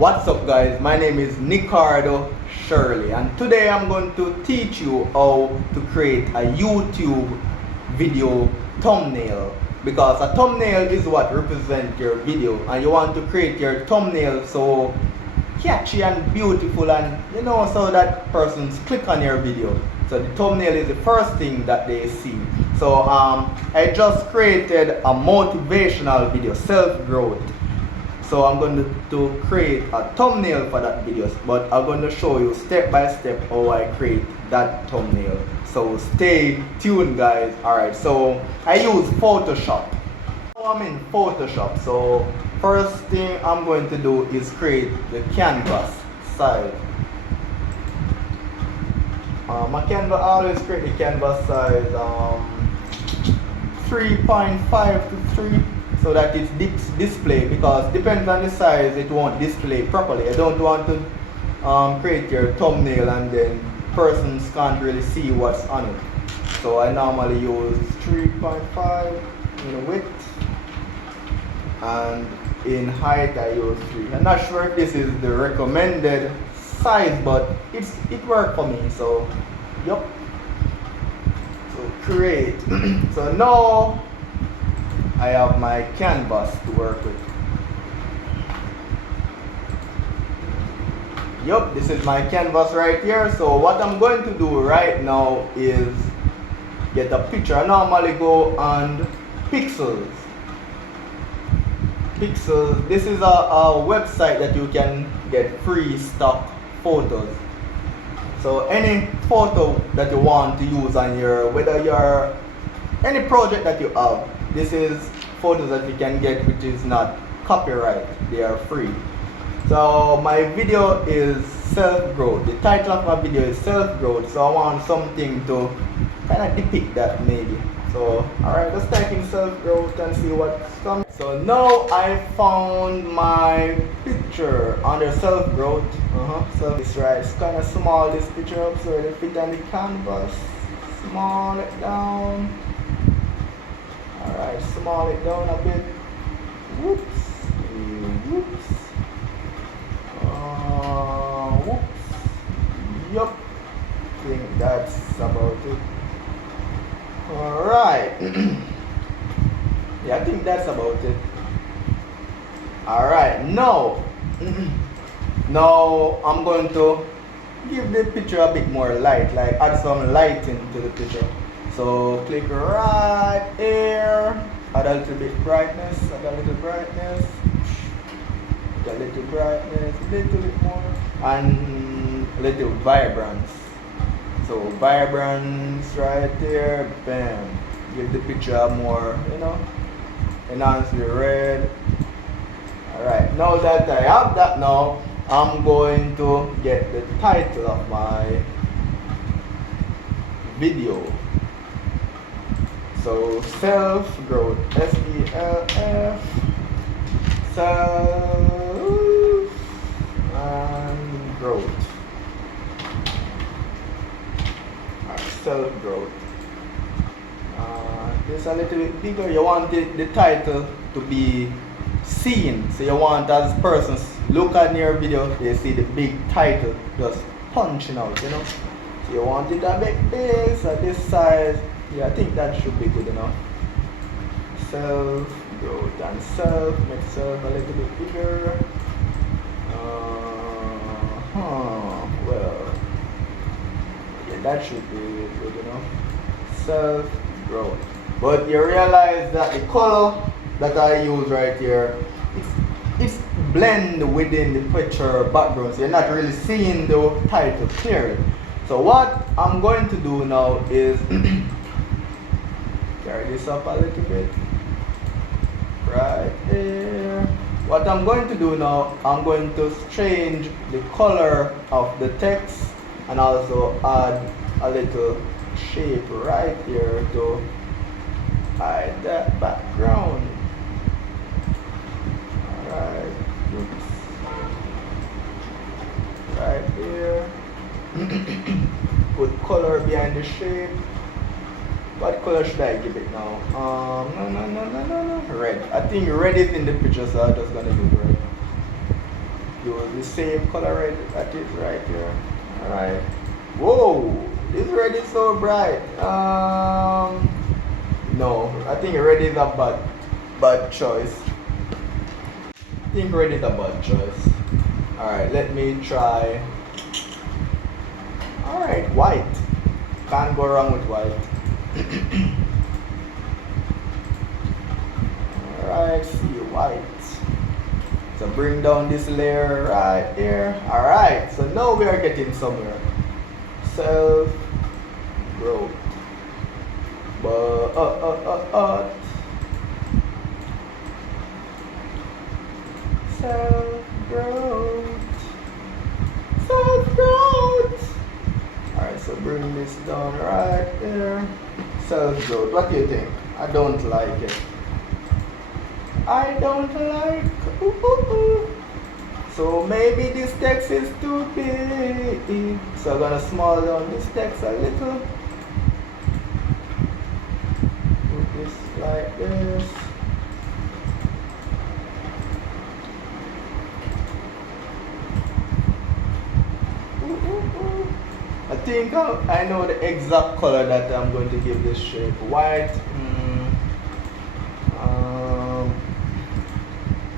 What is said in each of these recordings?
What's up guys, my name is Nicardo Shirley and today I'm going to teach you how to create a YouTube video thumbnail, because a thumbnail is what represents your video and you want to create your thumbnail so catchy and beautiful and so that person's click on your video. So the thumbnail is the first thing that they see. So I just created a motivational video, self-growth. So I'm going to create a thumbnail for that video, but I'm going to show you step by step how I create that thumbnail. So stay tuned guys. Alright, so I use Photoshop. Now I'm in Photoshop, so first thing I'm going to do is create the canvas size. I always create the canvas size 3.5 to 3. So that it's display, because depends on the size it won't display properly. I don't want to create your thumbnail and then persons can't really see what's on it. So I normally use 3.5 in width, and in height I use 3. I'm not sure if this is the recommended size, but it worked for me. So yup. So create. So now I have my canvas to work with. Yup, this is my canvas right here. So what I'm going to do right now is get a picture. I normally go on Pixels. This is a website that you can get free stock photos. So any photo that you want to use on any project that you have, this is photos that you can get which is not copyright. They are free. So my video is self-growth. The title of my video is self-growth. So I want something to kind of depict that maybe. So alright, let's type in self-growth and see what's coming. So now I found my picture under self-growth. So this right, it's kind of small, this picture up, so it fit on the canvas. Small it down. Alright, small it down a bit. Whoops. Whoops. Whoops. Yup. I think that's about it. Alright. Yeah, I think that's about it. Alright, now I'm going to give the picture a bit more light, like add some lighting to the picture. So click right here, add a little bit brightness, add a little brightness, a little brightness, a little bit more, and a little vibrance. So vibrance right there, bam. Give the picture more, enhance the red. Alright, now that I have that now, I'm going to get the title of my video. So self-growth, S-E-L-F, self and growth. Self-growth. This a little bit bigger. You want the title to be seen. So you want as persons look at your video, they see the big title just punching out, So you want it a bit this at this size. Yeah, I think that should be good enough. Self-growth and self, make self a little bit bigger. Well, yeah, that should be good enough. Self-growth. But you realize that the color that I use right here, it's blend within the picture background, so you're not really seeing the title clearly. So what I'm going to do now is carry this up a little bit right there. What I'm going to do now, I'm going to change the color of the text and also add a little shape right here to hide that background. Alright, oops, right there. Put color behind the shape. What color should I give it now? No. Red. I think red is in the picture, so I'm just gonna use red. use the same color red that is right here. Alright. Whoa! This red is so bright. No, I think red is a bad choice. I think red is a bad choice. Alright, let me try. Alright, white. Can't go wrong with white. Alright, see white. So bring down this layer right here. Alright, so now we are getting somewhere. Self growth. Self growth. Self growth. Alright, so bring this down right there. Self growth. What do you think? I don't like it. I don't like. So maybe this text is too big. So I'm gonna small down this text a little. Put this like this. I think I know the exact color that I'm going to give this shape. White.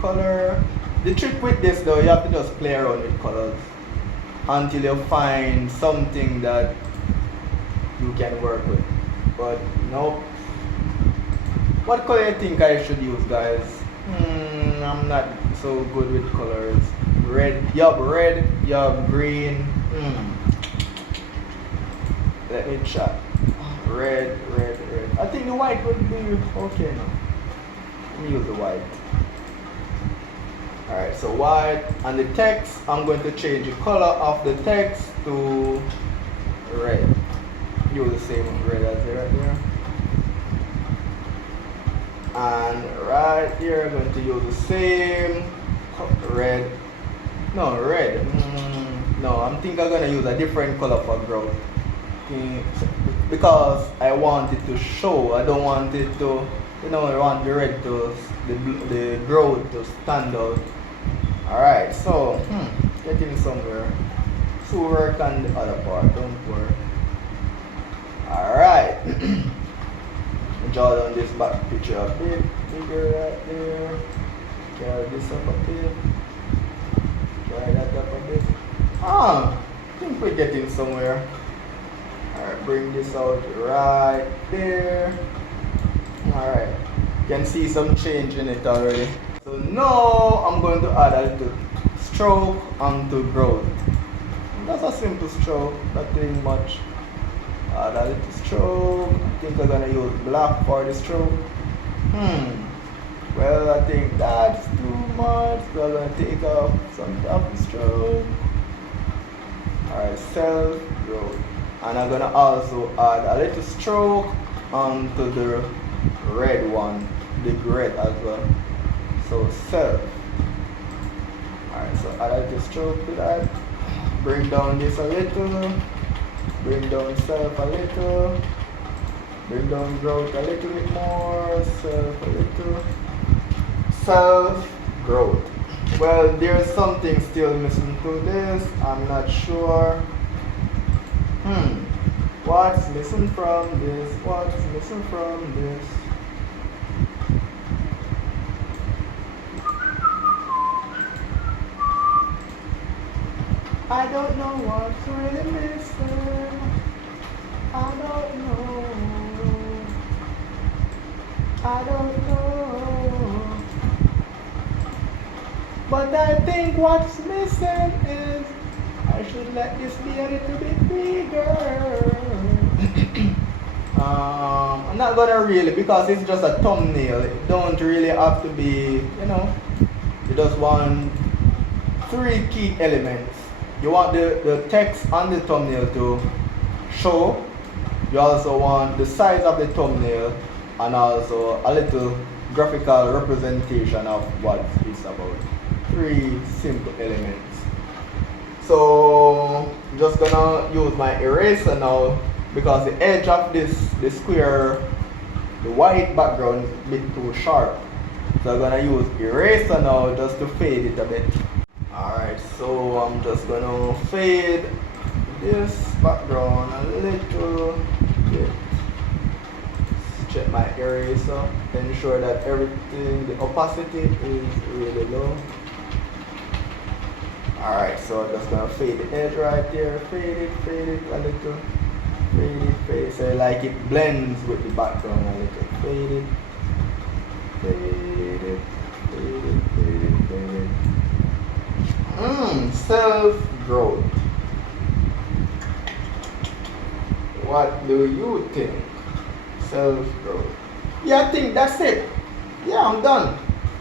Color. The trick with this though, you have to just play around with colors until you find something that you can work with. But nope. What color you think I should use, guys? I'm not so good with colors. Red, you have green. Let me check. Red. I think the white would be okay now. Let me use the white. Alright, so white, and the text, I'm going to change the color of the text to red. Use the same red as right there. And right here, I'm going to use the same red. No, red. No, I think I'm going to use a different color for growth. Because I want it to show, I don't want it to, I want the red to, the growth to stand out. Alright, so, getting somewhere. So work on the other part, don't worry. Alright. Draw down this back picture a bit bigger right there. Carry this up a bit. Carry that up a bit. I think we're getting somewhere. Alright, bring this out right there. Alright, you can see some change in it already. So now I'm going to add a little stroke onto growth. That's a simple stroke, nothing much. Add a little stroke. I think I'm gonna use black for the stroke. Well, I think that's too much. So I'm gonna take off some of the stroke. Alright, self growth. And I'm gonna also add a little stroke onto the red one, the red as well. So self. Alright, so add a little stroke to that. Bring down this a little. Bring down self a little. Bring down growth a little bit more. Self a little. Self growth. Well, there's something still missing to this. I'm not sure. What's missing from this? What's missing from this? I don't know what's really missing. I don't know. But I think what's missing is I should let this be a little bit bigger. I'm not gonna really, because it's just a thumbnail. It don't really have to be, you just want 3 key elements. You want the text on the thumbnail to show. You also want the size of the thumbnail and also a little graphical representation of what it's about. 3 simple elements. So I'm just gonna use my eraser now, because the edge of the square, the white background is a bit too sharp. So I'm gonna use eraser now just to fade it a bit. Alright, so I'm just gonna fade this background a little bit. Check my eraser, ensure that everything, the opacity is really low. Alright, so I'm just gonna fade the edge right there, fade it a little, fade it, so like it blends with the background a little, fade it, fade it, fade it, fade it, fade it. Self-growth. What do you think? Self-growth. Yeah, I think that's it. Yeah, I'm done.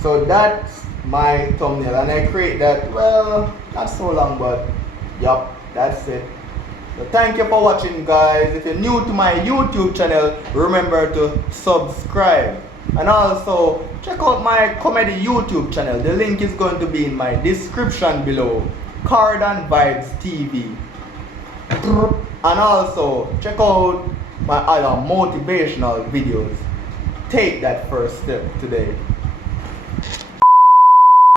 So that's my thumbnail, and I create that, well, not so long, but yup, that's it. So thank you for watching, guys. If you're new to my YouTube channel, remember to subscribe. And also, check out my comedy YouTube channel. The link is going to be in my description below. Card and Vibes TV. And also, check out my other motivational videos. Take that first step today.